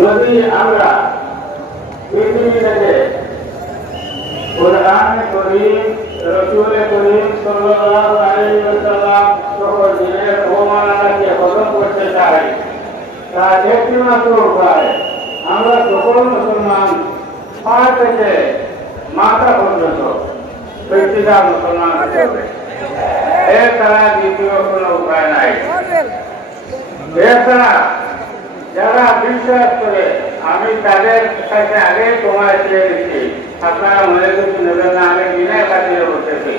যদি আমরা পৃথিবী থেকে কোরআন করিম উপায়, আমরা সকল মুসলমান পা থেকে মাথা পর্যন্ত প্রতিটা মুসলমান হতে দ্বিতীয় কোনো উপায় নাই। এছাড়া যারা বিশ্বাস করে, আমি তাদের কাছে আগে তোমার ছেড়ে দিচ্ছি আপনারা মনে করতে নেবেন না আমি বিনা কাটিয়ে বসেছি।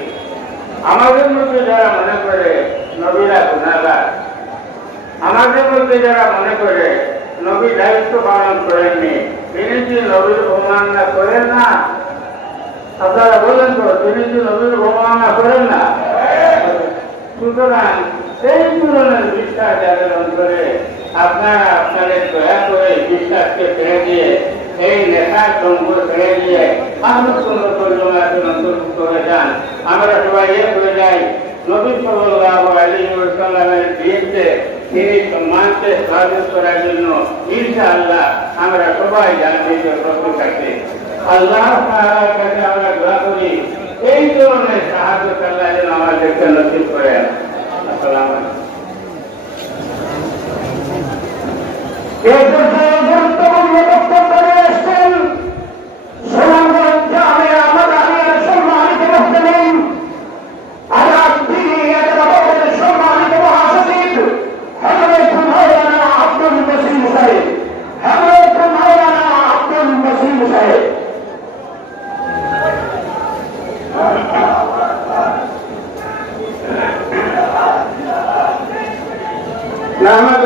আমাদের মধ্যে যারা মনে করে, নবীরা গুণাগার। আমাদের মধ্যে যারা মনে করে, নবী দায়িত্ব পালন করেননি, তিনি কি নবীর অবমাননা করেন না? আপনারা বলেন তো, তিনি কি নবীর অবমাননা করেন না? সুতরাং এই ধরনের বিশ্বাস যাদের অন্তরে আপনারা আপনাদের দয়া করে বিশ্বাসকে ছেড়ে দিয়ে এই নেশার সঙ্গ ছেড়ে দিয়ে আমরা সুন্দর পরিমাণ অন্তর্ভুক্ত হয়ে যান। আমরা সবাই এক হয়ে যাই। নবী সাল্লাল্লাহু আলাইহি ওয়াসাল্লামের দিনকে তিনি সম্মানকে স্বাগত করার জন্য ইনশাআল্লাহ আমরা সবাই জানতে প্রস্তুত থাকছি আল্লাহ কাছে আমরা দোয়া করি, এই ধরনের সাহায্য আল্লাহ যেন আমাদেরকে এই